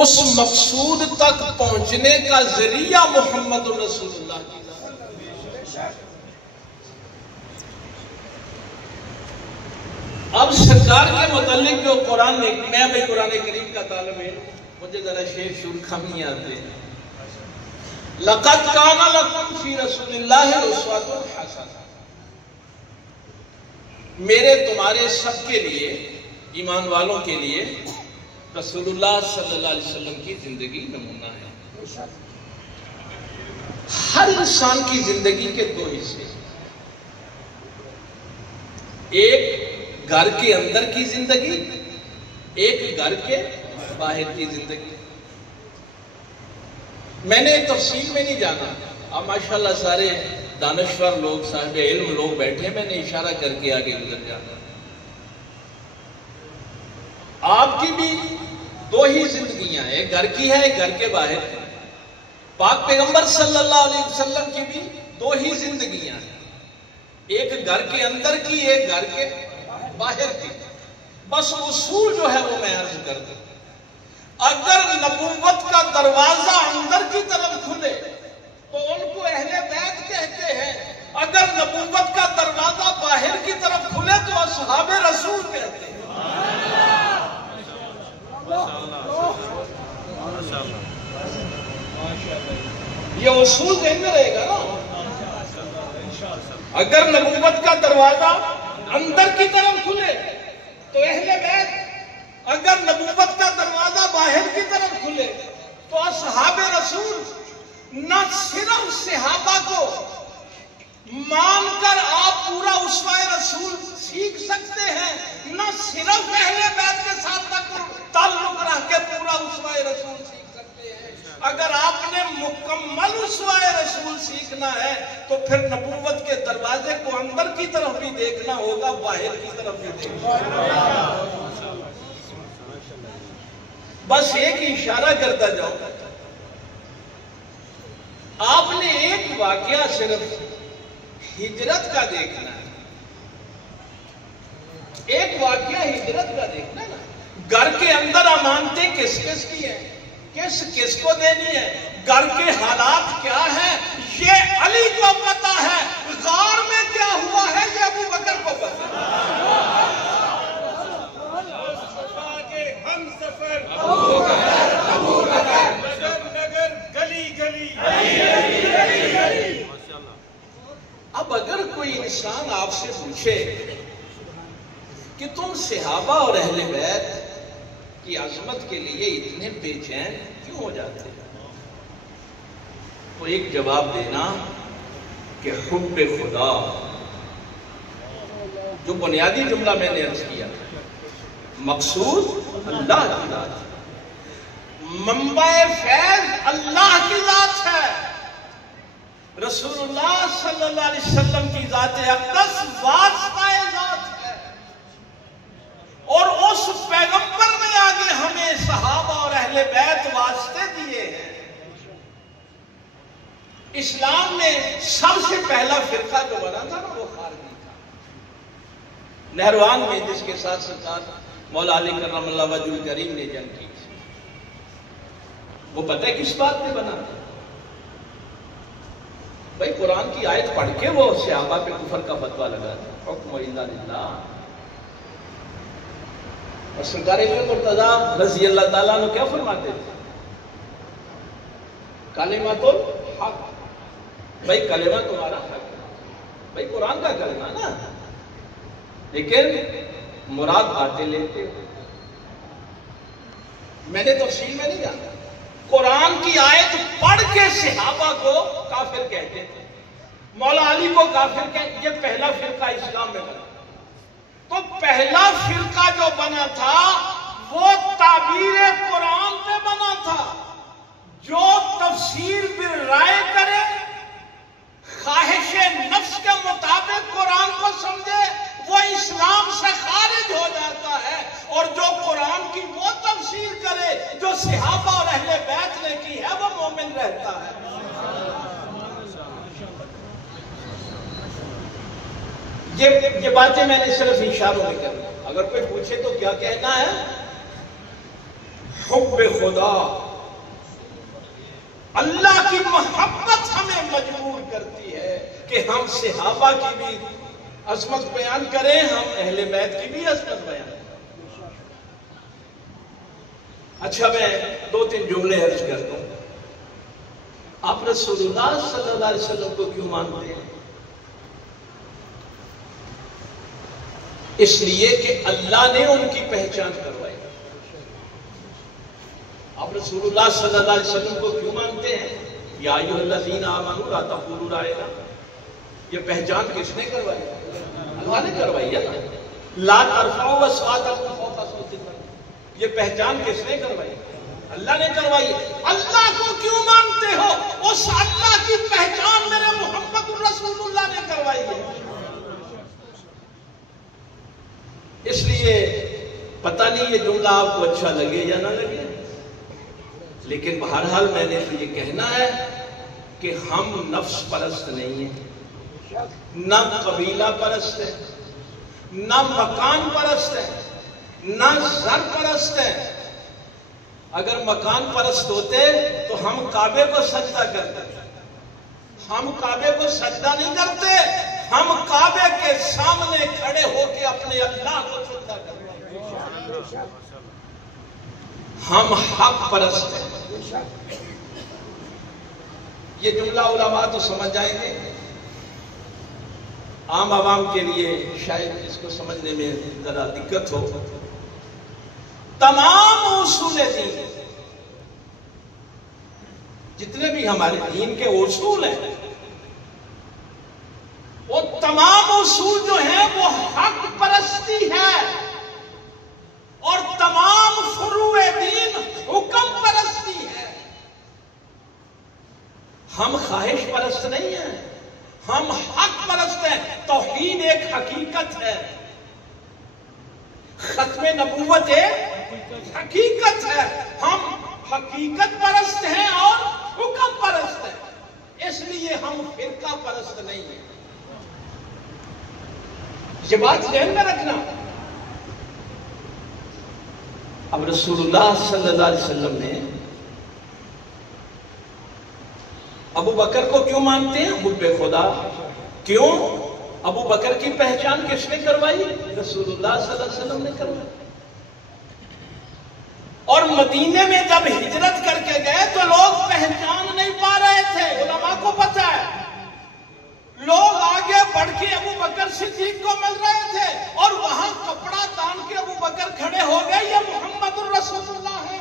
اس مقصود تک پہنچنے کا ذریعہ محمد رسول اللہ کی ذات۔ اب سرکار کے متعلق جو قرآن نے، میں بھی قرآن کریم کا طالب علم، مجھے ذرا شعر شور کم نہیں آتے ہیں۔ لَقَدْ كَانَ لَكُمْ فِي رَسُولِ اللَّهِ أُسْوَةٌ حَسَنَةٌ، میرے تمہارے سب کے لیے، ایمان والوں کے لیے رسول اللہ صلی اللہ علیہ وسلم کی زندگی نمونہ ہے۔ ہر انسان کی زندگی کے دو حصے، ایک گھر کے اندر کی زندگی، ایک گھر کے باہر کی زندگی۔ میں نے تفصیل میں نہیں جانا، اب ماشاءاللہ سارے دانشور لوگ، صاحب علم لوگ بیٹھے، میں نے اشارہ کر کے آگے گزر جانا۔ آپ کی بھی دو ہی زندگیاں ہیں، ایک گھر کی ہے، ایک گھر کے باہر کی۔ پاک پیغمبر صلی اللہ علیہ وسلم کی بھی دو ہی زندگیاں ہیں، ایک گھر کے اندر کی، ایک گھر کے باہر کی۔ بس اصول جو ہے وہ میں عرض کر دوں، اگر نبوت کا دروازہ اندر کی طرف کھلے تو ان کو اہل بیت کہتے ہیں، اگر نبوت کا دروازہ باہر کی طرف کھلے تو اصحاب رسول کہتے ہیں۔ یہ اصول دیکھنا رہے گا نا، اگر نبوت کا دروازہ اندر کی طرف کھلے تو اہل بیت، اگر نبوت کا دروازہ باہر کی طرف کھلے تو اصحاب رسول۔ نہ صرف صحابہ کو مان کر آپ پورا اسوہ رسول سیکھ سکتے ہیں، نہ صرف اہل بیت کے ساتھ تعلق رکھ کے پورا اسوہ رسول سیکھ سکتے ہیں۔ اگر آپ نے مکمل اسوہ رسول سیکھنا ہے تو پھر نبوت کے دروازے کو اندر کی طرف بھی دیکھنا ہوگا، باہر کی طرف بھی دیکھنا ہوگا۔ بس ایک اشارہ کرتا جاؤں، آپ نے ایک واقعہ صرف ہجرت کا دیکھنا ہے، ایک واقعہ ہجرت کا دیکھنا ہے نا۔ گھر کے اندر امانتیں کس کس کی ہیں، کس کس کو دینی ہے، گھر کے حالات کیا ہیں، یہ علی کو پتا ہے، غار میں کیا ہوا ہے یہ ابو بکر کو پتا ہے۔ ہم سفر اب اگر کوئی انسان آپ سے پوچھے کہ تم صحابہ اور اہل بیت کی عظمت کے لیے اتنے بے چین کیوں ہو جاتے ہیں، تو ایک جواب دینا کہ حب خدا، جو بنیادی جملہ میں نے عرض کیا، مقصود اللہ کی ذات، منبع فیض اللہ کی ذات ہے، رسول اللہ صلی اللہ علیہ وسلم کی ذات اقدس واسطہ ذات ہے، اور اس پیغمبر نے آگے ہمیں صحابہ اور اہل بیت واسطے دیے ہیں۔ اسلام میں سب سے پہلا فرقہ جو بنا تھا نا وہ خارجی تھا، نہروان میں، جس کے ساتھ سرکار مولا علی کرم اللہ وجہ الکریم نے جنگ کی تھی۔ وہ پتہ ہے کس بات پہ بنا تھا؟ بھائی قرآن کی آیت پڑھ کے وہ صحابہ پہ کفر کا فتویٰ لگا تھا، حکم الا للہ۔ اور سرکار مرتضیٰ رضی اللہ تعالیٰ عنہ کیا فرماتے تھے؟ کلمۃ الحق، بھائی کلمہ تمہارا حق ہے، بھائی قرآن کا کلمہ نا، لیکن مراد باتیں لیتے ہو۔ میں نے تفصیل میں نہیں جانا، قرآن کی آیت پڑھ کے صحابہ کو کافر کہتے تھے، مولا علی کو کافر کہتے، یہ پہلا فرقہ اسلام میں بنا۔ تو پہلا فرقہ جو بنا تھا وہ تعبیر قرآن پہ بنا تھا، جو تفسیر بالرائے کرے، خواہش نفس کے مطابق قرآن کو سمجھے، وہ اسلام سے خارج ہو جاتا ہے، اور جو قرآن کی وہ تفسیر کرے جو صحابہ اور اہل بیت نے کی ہے وہ مومن رہتا ہے۔ یہ باتیں میں نے صرف اشاروں میں کر دی، اگر کوئی پوچھے تو کیا کہنا ہے؟ حب خدا، اللہ کی محبت ہمیں مجبور کرتی ہے کہ ہم صحابہ کی بھی عظمت بیان کریں، ہم اہل بیت کی بھی عظمت بیان کریں۔ اچھا، میں 2-3 جملے عرض کرتا ہوں۔ آپ رسول اللہ صلی اللہ علیہ وسلم کو کیوں مانتے ہیں؟ اس لیے کہ اللہ نے ان کی پہچان کروائی۔ آپ رسول اللہ صلی اللہ علیہ وسلم کو کیوں مانتے ہیں؟ یا ایھا الذین آمنوا لا تقولوا راعنا، یہ پہچان کس نے کروائی؟ اللہ نے کروائی ہے۔ لا ترفعوا اصواتکم فوق صوت النبی، یہ پہچان کس نے کروائی؟ اللہ نے کروائی۔ اللہ کو کیوں مانتے ہو؟ اس اللہ کی پہچان میرے محمد رسول اللہ نے کروائی ہے۔ اس لیے پتہ نہیں یہ جملہ آپ کو اچھا لگے یا نہ لگے، لیکن بہرحال میں نے تو یہ کہنا ہے کہ ہم نفس پرست نہیں ہیں، نہ قبیلہ پرست ہے، نہ مکان پرست ہے، نہ زر پرست ہے۔ اگر مکان پرست ہوتے تو ہم کعبے کو سجدہ کرتے، ہم کعبے کو سجدہ نہیں کرتے، ہم کعبے کے سامنے کھڑے ہو کے اپنے اللہ کو سجدہ کرتے۔ ہم حق پرست ہیں۔ یہ جملہ علماء تو سمجھ جائیں گے، عام عوام کے لیے شاید اس کو سمجھنے میں ذرا دقت ہو۔ تمام اصول دین، جتنے بھی ہمارے دین کے اصول ہیں، وہ تمام اصول جو ہیں وہ حق پرستی ہے، اور تمام فروع دین حکم پرستی ہے۔ ہم خواہش پرست نہیں ہیں، ہم حق پرست ہیں۔ توحید ایک حقیقت ہے، ختم نبوت ایک حقیقت ہے۔ ہم حقیقت پرست ہیں اور حکم پرست ہیں، اس لیے ہم فرقہ پرست نہیں ہیں۔ یہ بات ذہن میں رکھنا۔ اب رسول اللہ صلی اللہ علیہ وسلم نے ابو بکر کو کیوں مانتے ہیں؟ حب خدا۔ کیوں؟ ابو بکر کی پہچان کس نے کروائی؟ رسول اللہ صلی اللہ علیہ وسلم نے کروائی۔ اور مدینے میں جب ہجرت کر کے گئے تو لوگ پہچان نہیں پا رہے تھے، علماء کو پتہ ہے۔ لوگ آگے بڑھ کے ابو بکر صدیق کو مل رہے تھے، اور وہاں کپڑا تان کے ابو بکر کھڑے ہو گئے، یہ محمد الرسول اللہ ہے۔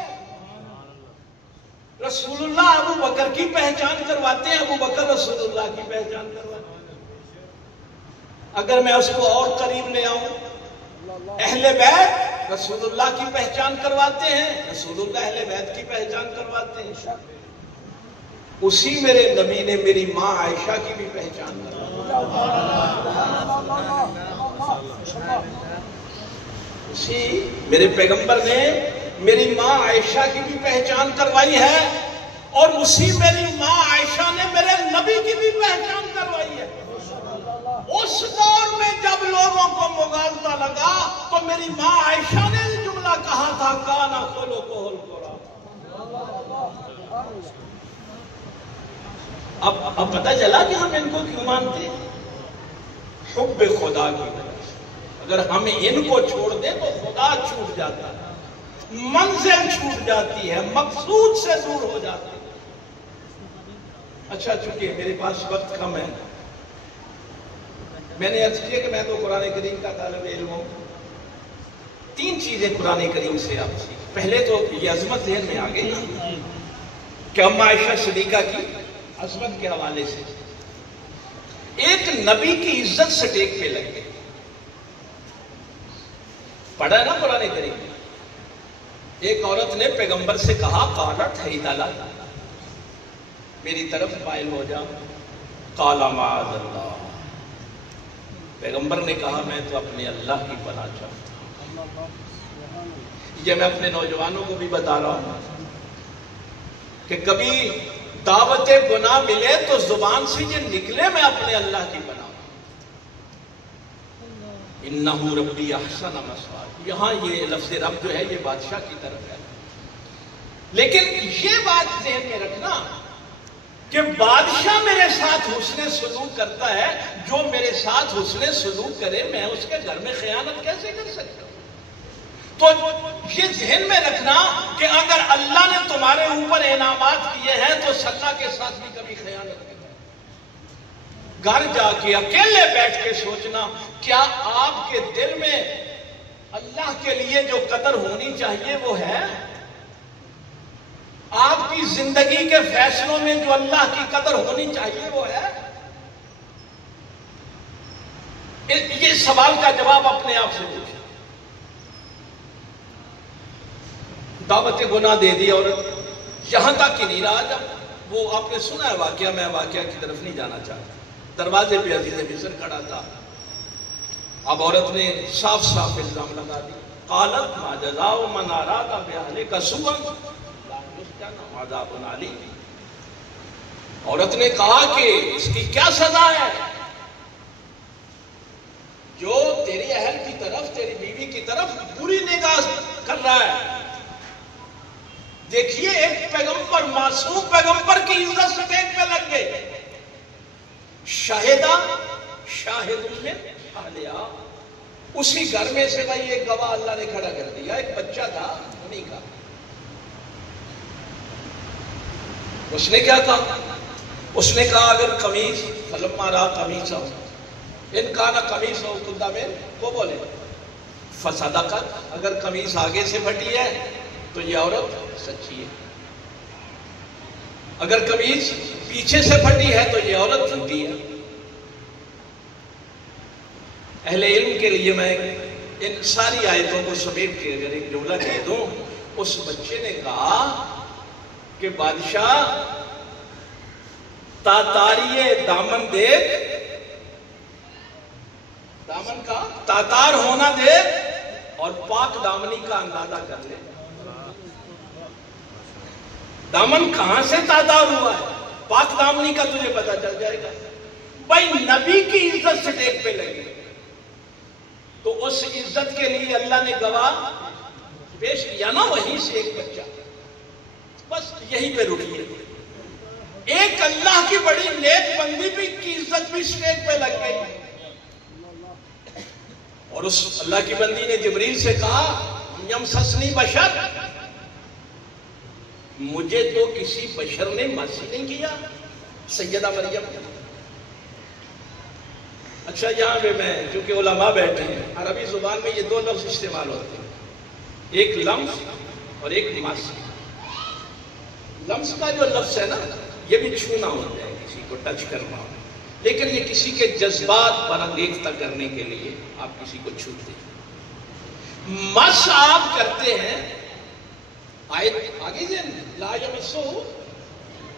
رسول اللہ ابو بکر کی پہچان کرواتے ہیں، ابو بکر رسول اللہ کی پہچان کرواتے ہیں۔ اگر میں اس کو اور قریب لے آؤں، اہل بیت رسول اللہ کی پہچان کرواتے ہیں، رسول اللہ اہل بیت کی پہچان کرواتے ہیں۔ اسی میرے نبی نے میری ماں عائشہ کی بھی پہچان اسی میرے پیغمبر نے میری ماں عائشہ کی بھی پہچان کروائی ہے، اور اسی میری ماں عائشہ نے میرے نبی کی بھی پہچان کروائی ہے۔ اس دور میں جب لوگوں کو مغالطہ لگا تو میری ماں عائشہ نے جملہ کہا تھا، کانا خلقہ القرآن۔ اب پتہ چلا کہ ہم ان کو کیوں مانتے ہیں؟ حب خدا کی وجہ سے۔ اگر ہم ان کو چھوڑ دیں تو خدا چھوٹ جاتا ہے، منزل چھوٹ جاتی ہے، مقصود سے دور ہو جاتا ہے۔ اچھا، چونکہ میرے پاس وقت کم ہے، میں نے عرض کیا کہ میں تو قرآن کریم کا طالب علم ہوں۔ 3 چیزیں قرآن کریم سے آپ سیکھ۔ پہلے تو یہ عظمت ذہن میں آ گئی کہ ام عائشہ صدیقہ کی عظمت کے حوالے سے ایک نبی کی عزت سٹیک پہ لگ گئی۔ پڑھا ہے نا قرآن کریم میں، ایک عورت نے پیغمبر سے کہا، قالت حیت لک، میری طرف مائل ہو جا۔ قال معاذ اللہ، پیغمبر نے کہا میں تو اپنے اللہ کی پناہ چاہتا ہوں۔ یہ میں اپنے نوجوانوں کو بھی بتا رہا ہوں کہ کبھی دعوت گناہ ملے تو زبان سے یہ نکلے میں اپنے اللہ کی پناہ۔ انہ ربی احسن مثوایا، یہاں یہ لفظ رب جو ہے یہ بادشاہ کی طرف ہے۔ لیکن یہ بات ذہن میں رکھنا کہ بادشاہ میرے ساتھ حسن سلوک کرتا ہے، جو میرے ساتھ حسن سلوک کرے میں اس کے گھر میں خیانت کیسے کر سکتا ہوں؟ تو یہ ذہن میں رکھنا کہ اگر اللہ نے تمہارے اوپر انعامات کیے ہیں تو اللہ کے ساتھ بھی کبھی خیانت نہیں۔ گھر جا کے اکیلے بیٹھ کے سوچنا، کیا آپ کے دل میں اللہ کے لیے جو قدر ہونی چاہیے وہ ہے؟ آپ کی زندگی کے فیصلوں میں جو اللہ کی قدر ہونی چاہیے وہ ہے؟ یہ سوال کا جواب اپنے آپ سے پوچھیں۔ دعوت گناہ دے دی اور یہاں تک ہی نہیں رہا، جب وہ آپ نے سنا ہے واقعہ، میں واقعہ کی طرف نہیں جانا چاہتا، دروازے پہ عزیز مصر کھڑا تھا، اب عورت نے صاف صاف الزام لگا دی، قالت ما جزاء من اراد باهلك سوءا لا يسجن عذاب علیم۔ عورت نے کہا کہ اس کی کیا سزا ہے جو تیری اہل کی طرف، تیری بیوی کی طرف بری نگاہ کر رہا ہے؟ دیکھیے ایک پیغمبر، معصوم پیغمبر کی عزت سٹیج پہ لگ گئے۔ شاہدہ شاہد من اہلہا، اسی گھر میں سے بھائی ایک گواہ اللہ نے کھڑا کر دیا، ایک بچہ تھا انہی کا۔ اس نے کیا کہا؟ اس نے کہا اگر قمیص، فلما رأى قمیصہ ان کان قمیصہ قد من، وہ بولے فصدقت، اگر قمیص آگے سے پھٹی ہے تو یہ عورت سچی ہے، اگر قمیص پیچھے سے پھٹی ہے تو یہ عورت جھوٹی ہے۔ اہل علم کے لیے میں ان ساری آیتوں کو سمیٹ کے اگر ایک جملہ کہہ دوں، اس بچے نے کہا کہ بادشاہ تاتاریے دامن دیکھ، دامن کا تاتار ہونا دیکھ اور پاک دامنی کا اندازہ کر لے۔ دامن کہاں سے تاتار ہوا ہے، پاک دامنی کا تجھے پتا چل جائے گا۔ بھائی نبی کی عزت سے ٹیک پہ لگی تو اس عزت کے لیے اللہ نے گواہ پیش کیا نا، وہیں سے ایک بچہ، بس یہیں پہ رکیے۔ ایک اللہ کی بڑی نیک بندی بھی کی عزت بھی سٹیج پہ لگ گئی، اور اس اللہ کی بندی نے جبریل سے کہا یمسسنی بشر، مجھے تو کسی بشر نے مس ہی نہیں کیا، سیدہ مریم۔ اچھا یہاں پہ میں چونکہ علماء بیٹھے ہیں، عربی زبان میں یہ دو لفظ استعمال ہوتے ہیں، ایک لمس اور ایک مس۔ لمس کا جو لفظ ہے نا، یہ بھی چھونا ہوتا ہے، کسی کو ٹچ کرنا ہوتا ہے، لیکن یہ کسی کے جذبات برانگیختہ کرنے کے لیے آپ کسی کو چھوتے ہیں۔ مس آپ کرتے ہیں، آیت آگے سے لا یمسہ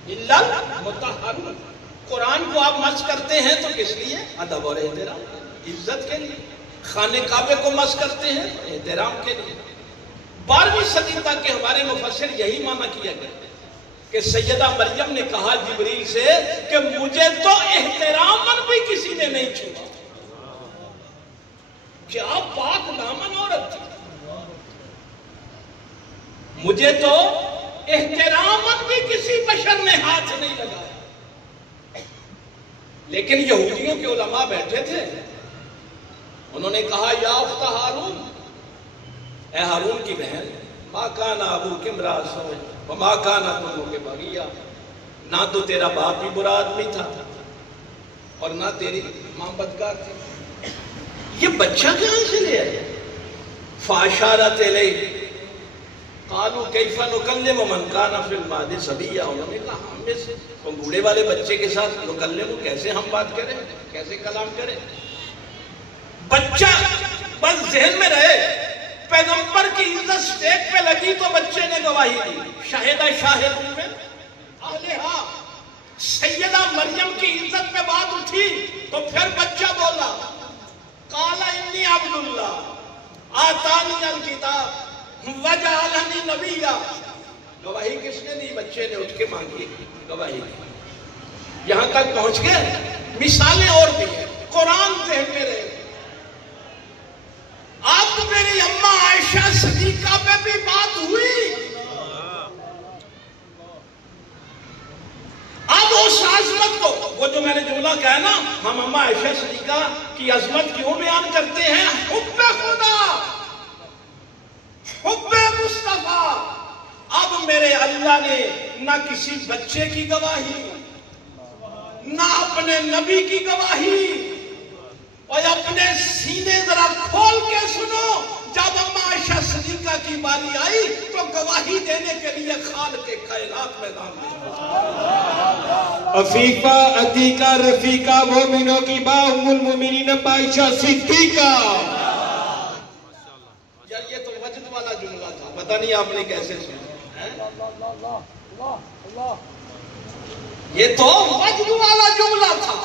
الا المطہرون، قرآن کو آپ مس کرتے ہیں تو کس لیے؟ ادب اور احترام، عزت کے لیے۔ خانہ کعبے کو مس کرتے ہیں احترام کے لیے۔ 12ویں صدی تک کے ہمارے مفسر یہی معنی کیا کرتے کہ سیدہ مریم نے کہا جبریل سے کہ مجھے تو احتراماً بھی کسی نے نہیں چھوا، کیا پاک دامن عورت تھی، مجھے تو احتراماً بھی کسی بشر نے ہاتھ نہیں لگایا۔ لیکن یہودیوں کے علماء بیٹھے تھے، انہوں نے کہا یا اخت ہارون، اے ہارون کی بہن، ما کان ابوک امرأ سوء وما کانت امک بغیہ، نہ تو تیرا باپ بھی برا آدمی تھا اور نہ تیری ماں بدکار تھی، یہ بچہ کہاں سے لے آیا؟ فاشارت الیہ قالوا کیف نکلم من کان فی المہد صبیا، انہوں نے کہا ہم میں سے بوڑھے والے بچے کے ساتھ نکلم، کیسے ہم بات کریں، کیسے کلام کریں؟ بچہ بس ذہن میں رہے، پیغمبر کی عزت سٹیج پہ لگی تو بچے نے گواہی دی، شاہدہ شاہد میں اہلہا۔ سیدہ مریم کی عزت پہ بات اٹھی تو پھر بچہ بولا قال انی عبد اللہ آتانی الکتاب وجعلنی نبیا۔ گواہی کس نے دی؟ بچے نے اٹھ کے مانگی گواہی۔ یہاں تک پہنچ گئے، مثالیں اور بھی ہیں، قرآن ذہن میں رہے۔ آپ میری اماں عائشہ صدیقہ پہ بھی بات ہوئی، وہ جو میں نے جملہ کہا نا، ہم اما عائشہ صدیقہ کی عظمت کیوں بیان کرتے ہیں؟ حب خدا، حب مصطفیٰ۔ اب میرے اللہ نے نہ کسی بچے کی گواہی، نہ اپنے نبی کی گواہی، اور اپنے سینے ذرا کھول کے سنو، جب اما عائشہ صدیقہ کی باری آئی تو گواہی دینے کے لیے خالق کائنات میدان میں، عفیفہ عتیقہ رفیقہ مومنوں کی با ام المومنین عائشہ صدیقہ۔ یار یہ تو وجد والا جملہ تھا، پتہ نہیں آپ نے کیسے سنا، یہ تو وجد والا جملہ تھا۔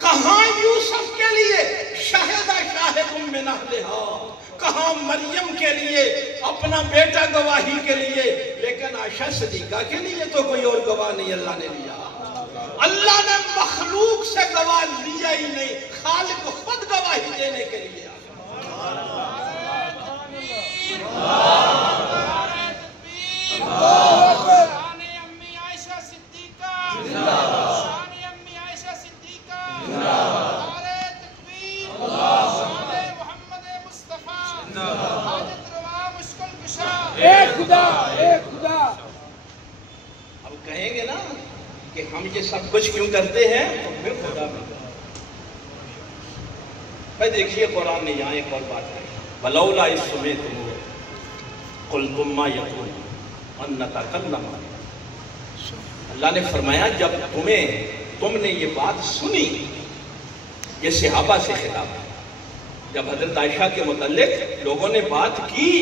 کہاں یوسف کے لیے شاہدہ شاہد من اہلہا، کہاں مریم کے لیے اپنا بیٹا گواہی کے لیے، لیکن عائشہ صدیقہ کے لیے تو کوئی اور گواہ نہیں اللہ نے لیا۔ اللہ نے مخلوق سے گواہ لیا ہی نہیں، خالق خود گواہی دینے کے لیے اب کہیں گے نا کہ ہم یہ سب کچھ کیوں کرتے ہیں، ہمیں خدا میں بھائی دیکھیے قرآن نے یہاں ایک اور بات ہے، وَلَوْلَا إِذْ سَمِعْتُمُوهُ قُلْتُم مَّا يَكُونُ أَن نَّتَكَلَّمَ۔ اللہ نے فرمایا جب تم نے یہ بات سنی، یہ صحابہ سے خطاب ہے، جب حضرت عائشہ کے متعلق لوگوں نے بات کی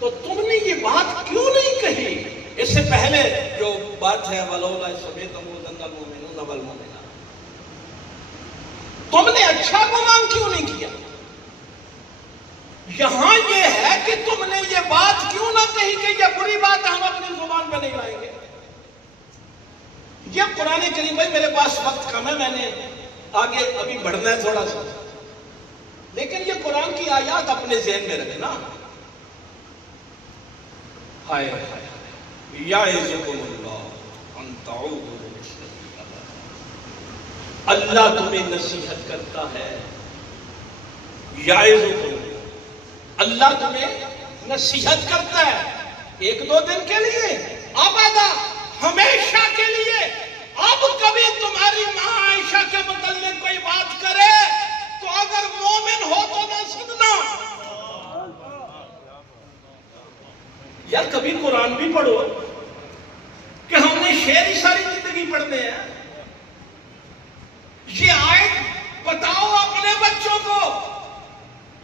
تو تم نے یہ بات کیوں نہیں کہی؟ اس سے پہلے جو بات ہے وَلَوْلَا إِذْ سَمِعْتُمُوهُ ظَنَّ الْمُؤْمِنُونَ وَالْمُؤْمِنَاتُ، تم نے اچھا گمان کیوں نہیں کیا؟ یہاں یہ ہے کہ تم نے یہ بات کیوں نہ کہی کہ یہ بری بات ہم اپنی زبان پہ نہیں لائیں گے۔ یہ قرآن کریم، بھائی میرے پاس وقت کم ہے، میں نے آگے ابھی بڑھنا ہے تھوڑا سا، لیکن یہ قرآن کی آیات اپنے ذہن میں رکھنا۔ ہائے یعظکم اللہ ان تعودوا لمثلہ ابدا، اللہ تمہیں نصیحت کرتا ہے، یعظکم، اللہ تمہیں نصیحت کرتا ہے، ایک دو دن کے لیے، ابدا، ہمیشہ کے لیے۔ اب کبھی تمہاری ماں عائشہ کے متعلق کوئی بات کرے تو اگر مومن ہو تو نہ سننا۔ یار کبھی قرآن بھی پڑھو، کہ ہم نے شعر ہی ساری زندگی پڑھنے ہیں۔ یہ آیت بتاؤ اپنے بچوں کو،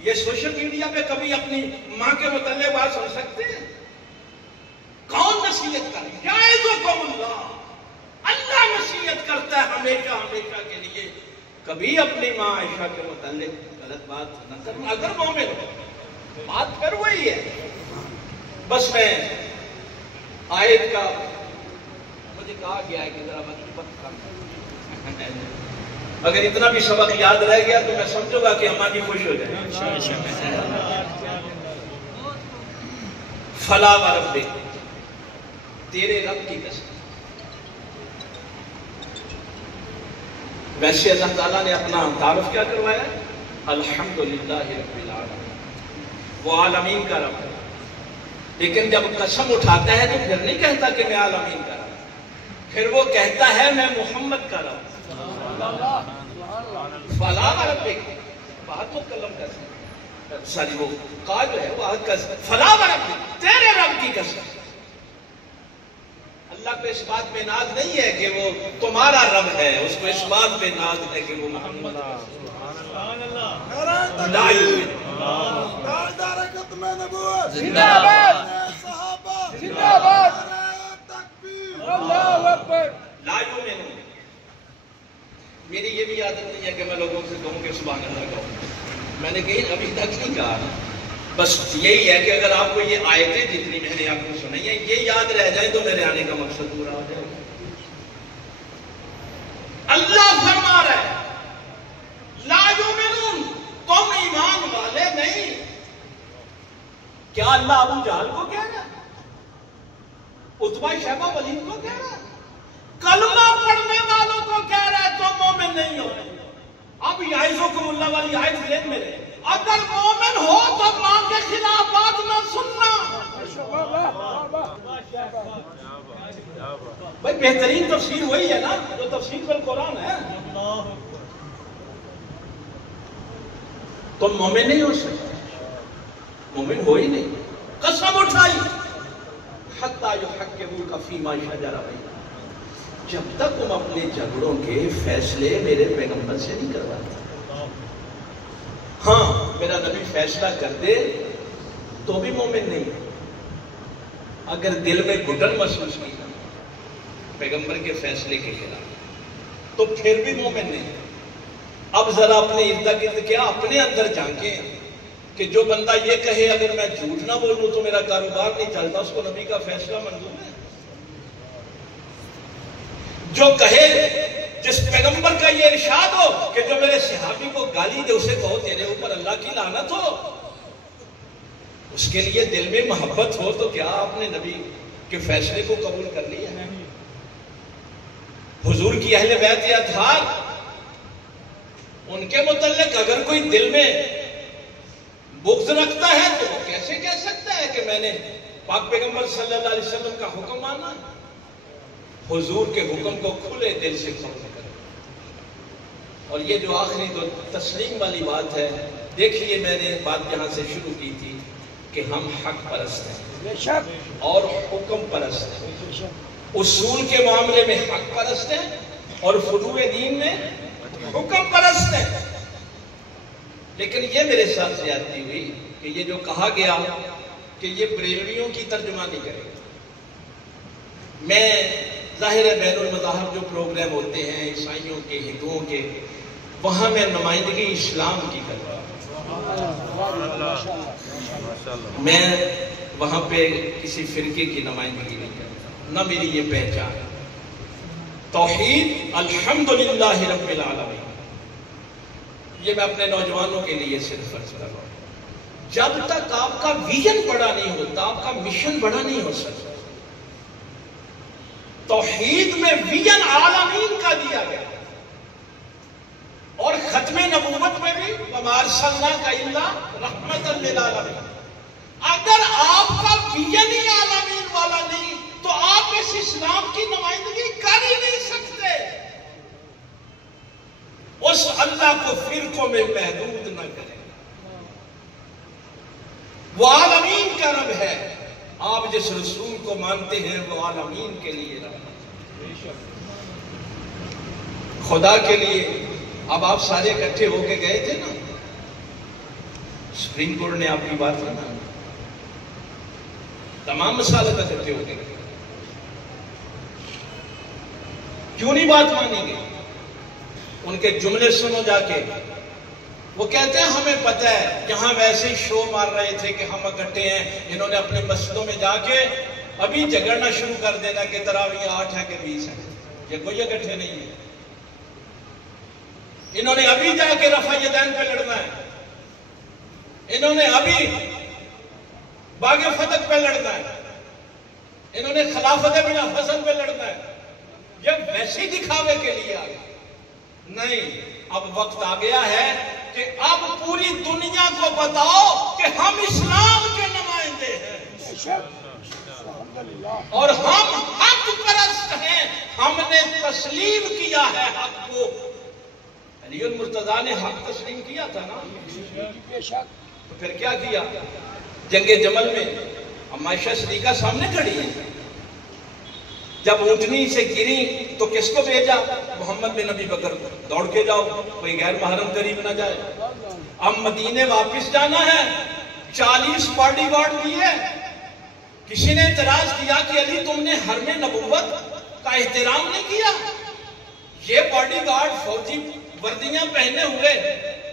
یہ سوشل میڈیا پہ کبھی اپنی ماں کے متعلق بات سن سکتے ہیں؟ کون نصیحت کرے؟ یعظکم اللہ، اللہ نصیحت کرتا ہے ہمیشہ ہمیشہ کے لیے۔ کبھی اپنی ماں عائشہ کے متعلق غلط بات نہ کرنا، اگر مومن ہو، بات پھر وہی ہے۔ بس میں آیت کا مجھے کہا گیا ہے کہ ذرا وقت کم، اگر اتنا بھی سبق یاد رہ گیا تو میں سمجھوں گا کہ اماں جی خوش ہو جائیں۔ فلا وربک، تیرے رب کی قسم۔ ویسے اللہ تعالیٰ نے اپنا تعارف کیا کروایا؟ الحمدللہ رب العالمین، وہ عالمین کا رب ہے، لیکن جب قسم اٹھاتا ہے تو پھر نہیں کہتا کہ میں عالمین کا رب، پھر وہ کہتا ہے میں محمد کا رب۔ فلا وربک، بات مکلم قسم، ساری وہ قا جو ہے وہ عہد قسم، فلا وربک، تیرے رب کی قسم۔ اللہ کو اس بات پہ ناز نہیں ہے کہ وہ تمہارا رب ہے، اس کو اس بات پہ ناز ہے کہ وہ محمد ہے۔ زندہ باد، زندہ باد، اللہ اکبر۔ لا یؤمنون، میری یہ بھی عادت نہیں ہے کہ میں لوگوں سے کہوں کہ سبحان اللہ کہوں، میں نے کہیں ابھی تک نہیں کہا، بس یہی ہے کہ اگر آپ کو یہ آیتیں جتنی میں نے آپ کو سنائی ہیں یہ یاد رہ جائیں تو میرے آنے کا مقصد پورا ہو جائے۔ اللہ فرما رہا ہے لا یؤمنون، تم ایمان والے نہیں۔ کیا اللہ ابو جہل کو کہہ رہا ہے؟ عتبہ شیبہ ولید کو کہہ رہا ہے؟ کلمہ پڑھنے والوں کو کہہ رہا ہے تم مومن نہیں ہو. اب یعظکم کو ملا والی آیت ذہن میں رہے. اگر مومن ہو تو ماں کے خلاف بات نہ سننا. بھائی بہترین تفسیر وہی ہے نا جو تفسیر بالقرآن ہے. تم مومن نہیں ہو سکتے, مومن ہو ہی نہیں. قسم اٹھائی حتی یحکموک فیما شجر بینہم, جب تک تم اپنے جھگڑوں کے فیصلے میرے پیغمبر سے نہیں کرواتے. ہاں میرا نبی فیصلہ کر دے تو بھی مومن نہیں. اگر دل میں گھٹن محسوس کی پیغمبر کے فیصلے کے خلاف تو پھر بھی مومن نہیں. اب ذرا اپنے ارد گرد کیا اپنے اندر جھانکیں کہ جو بندہ یہ کہے اگر میں جھوٹ نہ بولوں تو میرا کاروبار نہیں چلتا, اس کو نبی کا فیصلہ منظور ہے؟ جو کہے جس پیغمبر کا یہ ارشاد ہو کہ جو میرے صحابی کو گالی دے اسے کہو تیرے اوپر اللہ کی لعنت ہو, اس کے لیے دل میں محبت ہو تو کیا آپ نے نبی کے فیصلے کو قبول کر لیا ہے؟ حضور کی اہل بیت اطہار, ان کے متعلق اگر کوئی دل میں بغض رکھتا ہے تو وہ کیسے کہہ سکتا ہے کہ میں نے پاک پیغمبر صلی اللہ علیہ وسلم کا حکم مانا؟ حضور کے حکم کو کھلے دل سے قبول کریں. اور یہ جو آخری تو تسلیم والی بات ہے, دیکھیے میں نے بات یہاں سے شروع کی تھی کہ ہم حق پرست ہیں اور حکم پرست ہیں. اصول کے معاملے میں حق پرست ہیں اور فروع دین میں حکم پرست ہیں. لیکن یہ میرے ساتھ زیادتی ہوئی کہ یہ جو کہا گیا کہ یہ بریلویوں کی ترجمانی کرے. میں ظاہر ہے بین المذاہب جو پروگرام ہوتے ہیں عیسائیوں کے ہندوؤں کے, وہاں میں نمائندگی اسلام کی کرتا ہوں. میں وہاں پہ کسی فرقے کی نمائندگی نہیں کرتا, نہ میری یہ پہچان. توحید الحمدللہ رب العالمین, یہ میں اپنے نوجوانوں کے لیے صرف فرض کر رہا ہوں. جب تک آپ کا ویژن بڑا نہیں ہوتا, آپ کا مشن بڑا نہیں ہو سکتا. توحید میں ویژن عالمین کا دیا گیا, اور ختم نبوت میں بھی وَمَا أَرْسَلْنَاكَ إِلَّا رَحْمَةً لِلْعَالَمِينَ. اگر آپ کا ویژن ہی عالمین والا نہیں تو آپ اس اسلام کی نمائندگی کر ہی نہیں سکتے. اس اللہ کو فرقوں میں محدود نہ کریں. وہ عالمین کا رب ہے. آپ جس رسول کو مانتے ہیں وہ عالمین کے لیے رب ہے, خدا کے لیے. اب آپ سارے اکٹھے ہو کے گئے تھے نا, سپریم کورٹ نے آپ کی بات مانا, تمام مسالت اکٹھے ہو کے گئے. کیوں نہیں بات مانی گئی؟ ان کے جملے سنو جا کے. وہ کہتے ہیں ہمیں پتہ ہے, یہاں ویسے ہی شو مار رہے تھے کہ ہم اکٹھے ہیں. انہوں نے اپنے مسجدوں میں جا کے ابھی جھگڑنا شروع کر دینا کہ تراویح 8 ہے کہ 20 ہے. یہ کوئی اکٹھے نہیں ہے. انہوں نے ابھی جا کے رفع یدین پہ لڑنا ہے. انہوں نے ابھی باغ فتح پہ لڑنا ہے. انہوں نے خلافت بن حسن پہ لڑنا ہے. یہ ویسے دکھاوے کے لیے آ گیا نہیں. اب وقت آ گیا ہے کہ اب پوری دنیا کو بتاؤ کہ ہم اسلام کے نمائندے ہیں اور ہم حق پرست ہیں. ہم نے تسلیم کیا ہے حق کو. علی المرتضیٰ نے حق تسلیم کیا تھا نا, تو پھر کیا کیا؟ جنگ جمل میں عائشہ صدیقہ سامنے کھڑی ہیں. جب اونٹنی سے گری تو کس کو بھیجا؟ محمد بن ابی بکر کو. دوڑ کے جاؤ, کوئی غیر محرم قریب نہ جائے. اب مدینے واپس جانا ہے, 40 باڈی گارڈ دیے. کسی نے اعتراض کیا کہ علی تم نے حرم نبوت کا احترام نہیں کیا. یہ باڈی گارڈ فوجی وردیاں پہنے ہوئے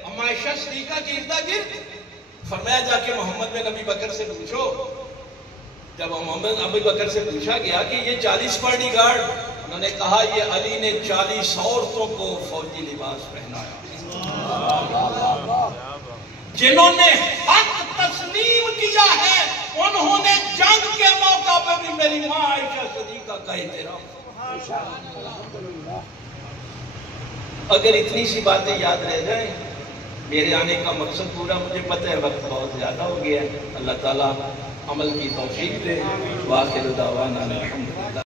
عائشہ صدیقہ کے ارد گرد. فرمایا جا کے محمد بن ابی بکر سے پوچھو. جب محمد ابی بکر سے پوچھا گیا کہ یہ 40 باڈی گارڈ, انہوں نے کہا یہ علی نے 40 عورتوں کو فوجی لباس پہنایا. جنہوں نے حق تسلیم کیا ہے انہوں نے جنگ کے موقع پہ بھی میری ماں عائشہ صدیقہ کا احترام. اگر اتنی سی باتیں یاد رہ جائیں، میرے آنے کا مقصد پورا، مجھے پتہ ہے وقت بہت زیادہ ہو گیا ہے، اللہ تعالیٰ عمل کی توفیق دے۔ وآخر دعوانا الحمدللہ۔